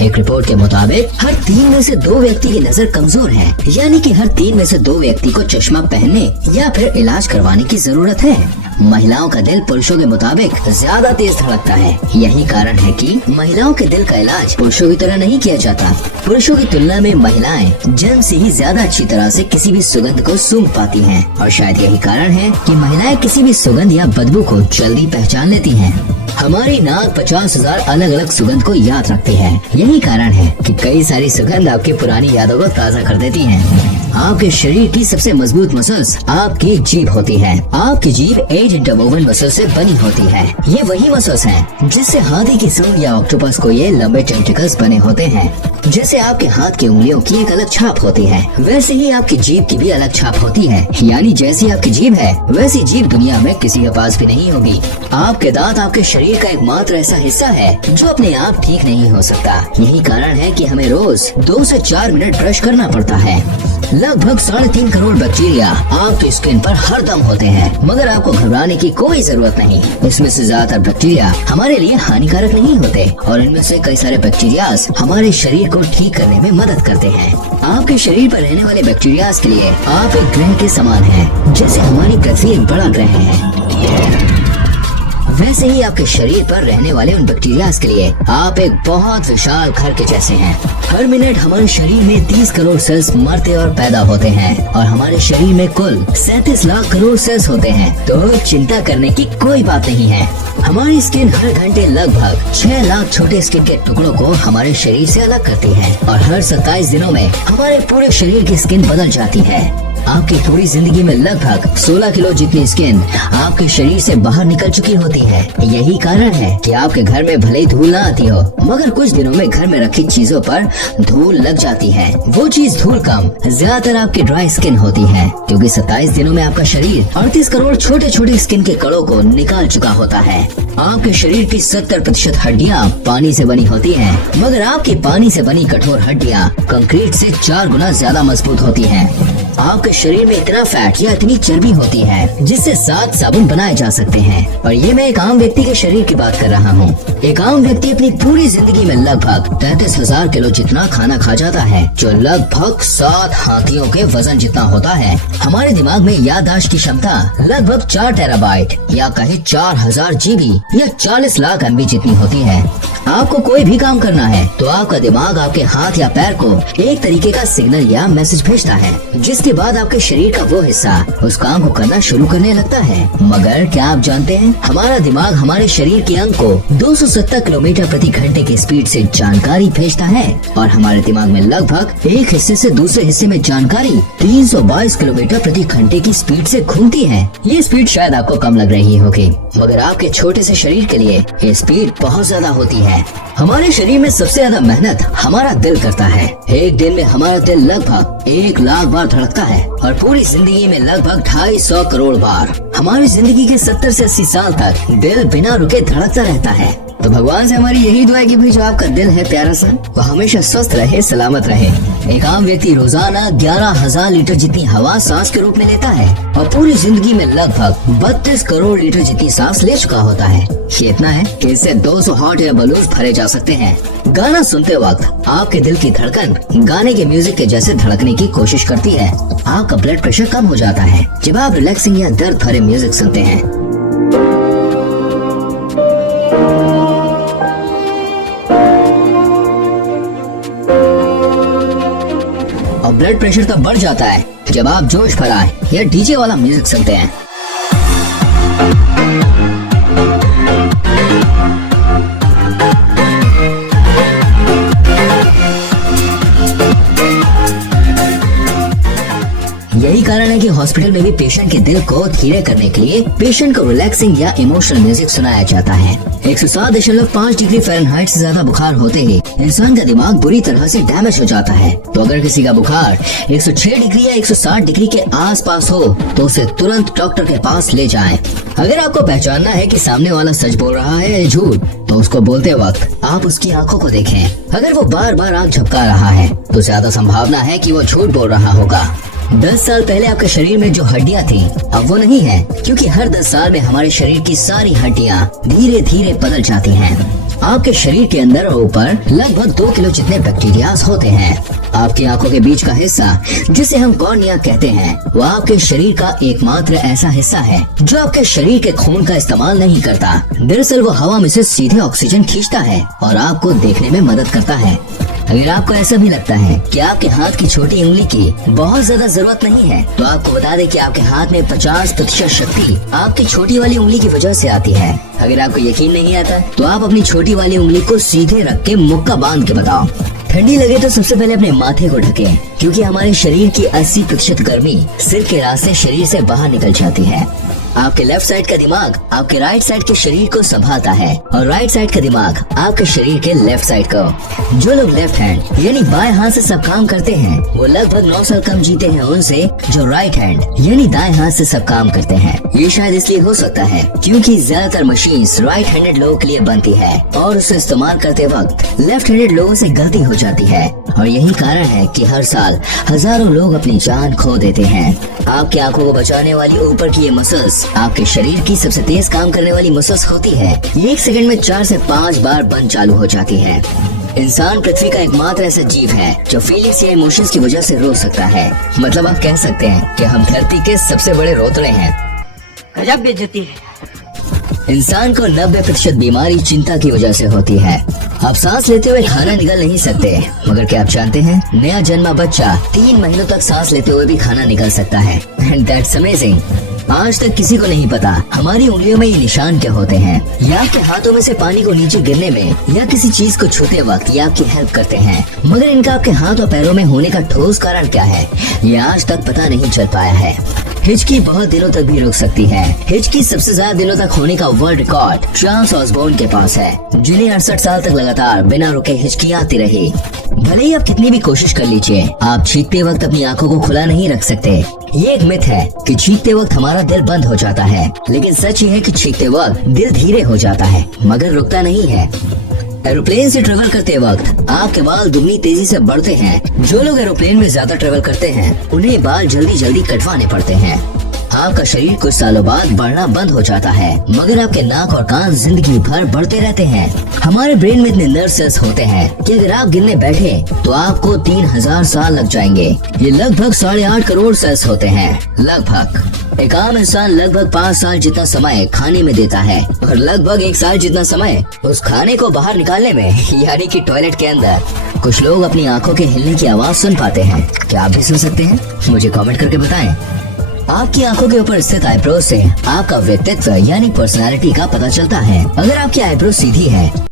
एक रिपोर्ट के मुताबिक हर 3 में से 2 व्यक्ति की नजर कमजोर है, यानी कि हर 3 में से 2 व्यक्ति को चश्मा पहनने या फिर इलाज करवाने की जरूरत है। महिलाओं का दिल पुरुषों के मुताबिक ज्यादा तेज धड़कता है। यही कारण है कि महिलाओं के दिल का इलाज पुरुषों की तरह नहीं किया जाता। पुरुषों की तुलना में महिलाएं जन्म से ही ज्यादा अच्छी तरह से किसी भी सुगंध को सूंघ पाती हैं और शायद यही कारण है कि महिलाएं किसी भी सुगंध या बदबू को जल्दी पहचान लेती हैं। हमारी नाक 50,000 अलग अलग सुगंध को याद रखती है। यही कारण है कि कई सारी सुगंध आपकी पुरानी यादों को ताज़ा कर देती हैं। आपके शरीर की सबसे मजबूत मसल्स आपकी जीभ होती है। आपकी जीभ 8 इंटरवोवन मसल से बनी होती है। ये वही मसल्स हैं जिससे हाथी की सूंड या ऑक्टोपस को ये लंबे टेंटिकल्स बने होते हैं। जैसे आपके हाथ की उंगलियों की एक अलग छाप होती है, वैसे ही आपकी जीभ की भी अलग छाप होती है। यानी जैसी आपकी जीभ है वैसी जीभ दुनिया में किसी के पास भी नहीं होगी। आपके दांत आपके शरीर का एकमात्र ऐसा हिस्सा है जो अपने आप ठीक नहीं हो सकता। यही कारण है कि हमें रोज 2 से 4 मिनट ब्रश करना पड़ता है। लगभग 3.5 करोड़ बैक्टीरिया आपकी स्किन पर हर दम होते हैं, मगर आपको घबराने की कोई जरूरत नहीं। इसमें से ज्यादातर बैक्टीरिया हमारे लिए हानिकारक नहीं होते और इनमें से कई सारे बैक्टीरिया हमारे शरीर को ठीक करने में मदद करते हैं। आपके शरीर पर रहने वाले बैक्टीरिया के लिए आप एक ग्रह के समान हैं, जैसे हमारी पृथ्वी एक बड़ा ग्रह है। वैसे ही आपके शरीर पर रहने वाले उन बैक्टीरिया के लिए आप एक बहुत विशाल घर के जैसे हैं। हर मिनट हमारे शरीर में 30 करोड़ सेल्स मरते और पैदा होते हैं और हमारे शरीर में कुल 37 लाख करोड़ सेल्स होते हैं। तो चिंता करने की कोई बात नहीं है। हमारी स्किन हर घंटे लगभग 6 लाख छोटे स्किन के टुकड़ों को हमारे शरीर से अलग करती है और हर 27 दिनों में हमारे पूरे शरीर की स्किन बदल जाती है। आपकी पूरी जिंदगी में लगभग 16 किलो जितनी स्किन आपके शरीर से बाहर निकल चुकी होती है। यही कारण है कि आपके घर में भले ही धूल ना आती हो, मगर कुछ दिनों में घर में रखी चीजों पर धूल लग जाती है। वो चीज धूल कम ज्यादातर आपकी ड्राई स्किन होती है, क्योंकि 27 दिनों में आपका शरीर 38 करोड़ छोटे छोटे स्किन के कणों को निकाल चुका होता है। आपके शरीर की 70% हड्डियाँ पानी से बनी होती हैं, मगर आपकी पानी से बनी कठोर हड्डियाँ कंक्रीट से 4 गुना ज्यादा मजबूत होती हैं। आपके शरीर में इतना फैट या इतनी चर्बी होती है जिससे 7 साबुन बनाए जा सकते हैं। और ये मैं एक आम व्यक्ति के शरीर की बात कर रहा हूँ। एक आम व्यक्ति अपनी पूरी जिंदगी में लगभग 33,000 किलो जितना खाना खा जाता है, जो लगभग 7 हाथियों के वजन जितना होता है। हमारे दिमाग में याददाश्त की क्षमता लगभग 4 टेराबाइट या कहे 4000 जीबी या 40 लाख MB जितनी होती है। आपको कोई भी काम करना है तो आपका दिमाग आपके हाथ या पैर को एक तरीके का सिग्नल या मैसेज भेजता है, जिसके बाद आपके शरीर का वो हिस्सा उस काम को करना शुरू करने लगता है। मगर क्या आप जानते हैं, हमारा दिमाग हमारे शरीर के अंग को 270 किलोमीटर प्रति घंटे की स्पीड से जानकारी भेजता है और हमारे दिमाग में लगभग एक हिस्से से दूसरे हिस्से में जानकारी 322 किलोमीटर प्रति घंटे की स्पीड से घूमती है। ये स्पीड शायद आपको कम लग रही होगी, मगर आपके छोटे से शरीर के लिए ये स्पीड बहुत ज्यादा होती है। हमारे शरीर में सबसे ज्यादा मेहनत हमारा दिल करता है। एक दिन में हमारा दिल लगभग 1 लाख बार धड़कता है और पूरी जिंदगी में लगभग 250 करोड़ बार। हमारी जिंदगी के 70 से 80 साल तक दिल बिना रुके धड़कता रहता है। तो भगवान से हमारी यही दुआ है कि भाई जो आपका दिल है प्यारा सा, वो हमेशा स्वस्थ रहे, सलामत रहे। एक आम व्यक्ति रोजाना 11,000 लीटर जितनी हवा सांस के रूप में लेता है और पूरी जिंदगी में लगभग 32 करोड़ लीटर जितनी सांस ले चुका होता है। ये इतना है कि इससे 200 हॉट एयर बलून भरे जा सकते हैं। गाना सुनते वक्त आपके दिल की धड़कन गाने के म्यूजिक के जैसे धड़कने की कोशिश करती है। आपका ब्लड प्रेशर कम हो जाता है जब आप रिलैक्सिंग या दर्द भरे म्यूजिक सुनते हैं। और ब्लड प्रेशर तब बढ़ जाता है जब आप जोश भरा या डीजे वाला म्यूजिक सुनते हैं। यही कारण है कि हॉस्पिटल में भी पेशेंट के दिल को धीरे करने के लिए पेशेंट को रिलैक्सिंग या इमोशनल म्यूजिक सुनाया जाता है। 107.5 डिग्री फ़ारेनहाइट से ज्यादा बुखार होते ही इंसान का दिमाग बुरी तरह से डैमेज हो जाता है। तो अगर किसी का बुखार 106 डिग्री या 160 डिग्री के आसपास हो तो उसे तुरंत डॉक्टर के पास ले जाएं। अगर आपको पहचानना है कि सामने वाला सच बोल रहा है या झूठ, तो उसको बोलते वक्त आप उसकी आंखों को देखें। अगर वो बार बार आंख झपका रहा है तो ज्यादा संभावना है कि वो झूठ बोल रहा होगा। 10 साल पहले आपके शरीर में जो हड्डियां थी अब वो नहीं है, क्योंकि हर 10 साल में हमारे शरीर की सारी हड्डियां धीरे धीरे बदल जाती हैं। आपके शरीर के अंदर और ऊपर लगभग 2 किलो जितने बैक्टीरियाज होते हैं। आपकी आंखों के बीच का हिस्सा जिसे हम कॉर्निया कहते हैं, वो आपके शरीर का एकमात्र ऐसा हिस्सा है जो आपके शरीर के खून का इस्तेमाल नहीं करता। दरअसल वो हवा में से सीधे ऑक्सीजन खींचता है और आपको देखने में मदद करता है। अगर आपको ऐसा भी लगता है कि आपके हाथ की छोटी उंगली की बहुत ज्यादा जरूरत नहीं है, तो आपको बता दें कि आपके हाथ में 50% शक्ति आपकी छोटी वाली उंगली की वजह से आती है। अगर आपको यकीन नहीं आता तो आप अपनी छोटी वाली उंगली को सीधे रख के मुक्का बांध के बताओ। ठंडी लगे तो सबसे पहले अपने माथे को ढकें, क्योंकि हमारे शरीर की 80% गर्मी सिर के रास्ते शरीर से बाहर निकल जाती है। आपके लेफ्ट साइड का दिमाग आपके राइट साइड के शरीर को संभालता है और राइट साइड का दिमाग आपके शरीर के लेफ्ट साइड को। जो लोग लेफ्ट हैंड यानी बाएं हाथ से सब काम करते हैं वो लगभग 9 साल कम जीते हैं उनसे जो राइट हैंड यानी दाएं हाथ से सब काम करते हैं। ये शायद इसलिए हो सकता है क्योंकि ज्यादातर मशीन्स राइट हैंडेड लोगों के लिए बनती है और उसे इस्तेमाल करते वक्त लेफ्ट हैंडेड लोगों से गलती हो जाती है, और यही कारण है कि हर साल हजारों लोग अपनी जान खो देते हैं। आपकी आंखों को बचाने वाली ऊपर की ये मसल्स आपके शरीर की सबसे तेज काम करने वाली मसल्स होती है। ये 1 सेकंड में 4 से 5 बार बंद चालू हो जाती है। इंसान पृथ्वी का एकमात्र ऐसा जीव है जो फीलिंग्स या इमोशंस की वजह से रो सकता है। मतलब आप कह सकते हैं कि हम धरती के सबसे बड़े रोतड़े हैं। गजब बेइज्जती है। इंसान को 90% बीमारी चिंता की वजह से होती है। आप सांस लेते हुए खाना निगल नहीं सकते, मगर क्या आप जानते हैं नया जन्मा बच्चा 3 महीनों तक सांस लेते हुए भी खाना निगल सकता है। And that's amazing. आज तक किसी को नहीं पता हमारी उंगलियों में ये निशान क्या होते हैं। या आपके हाथों में से पानी को नीचे गिरने में या किसी चीज को छूते वक्त ये आपकी हेल्प करते हैं, मगर इनका आपके हाथ और पैरों में होने का ठोस कारण क्या है ये आज तक पता नहीं चल पाया है। हिचकी बहुत दिनों तक भी रुक सकती है। हिचकी सबसे ज्यादा दिनों तक होने का वर्ल्ड रिकॉर्ड चार्ल्स ऑसबोर्न के पास है, जिन्हें 68 साल तक लगातार बिना रुके हिचकी आती रही। भले ही आप कितनी भी कोशिश कर लीजिए, आप चीखते वक्त अपनी आंखों को खुला नहीं रख सकते। ये एक मिथ है कि चीखते वक्त हमारा दिल बंद हो जाता है, लेकिन सच ये है कि चीखते वक्त दिल धीरे हो जाता है मगर रुकता नहीं है। एरोप्लेन से ट्रेवल करते वक्त आपके बाल दुगनी तेजी से बढ़ते हैं। जो लोग एरोप्लेन में ज्यादा ट्रेवल करते हैं उन्हें बाल जल्दी जल्दी कटवाने पड़ते हैं। आपका शरीर कुछ सालों बाद बढ़ना बंद हो जाता है, मगर आपके नाक और कान जिंदगी भर बढ़ते रहते हैं। हमारे ब्रेन में इतने नर्व सेल्स होते हैं कि अगर आप गिनने बैठे तो आपको 3000 साल लग जाएंगे। ये लगभग 8.5 करोड़ सेल्स होते हैं। लगभग एक आम इंसान लगभग 5 साल जितना समय खाने में देता है और लगभग 1 साल जितना समय उस खाने को बाहर निकालने में यानी कि टॉयलेट के अंदर। कुछ लोग अपनी आंखों के हिलने की आवाज सुन पाते हैं। क्या आप भी सुन सकते हैं? मुझे कमेंट करके बताएं। आपकी आंखों के ऊपर स्थित आईब्रो से आपका व्यक्तित्व यानी पर्सनालिटी का पता चलता है। अगर आपकी आईब्रो सीधी है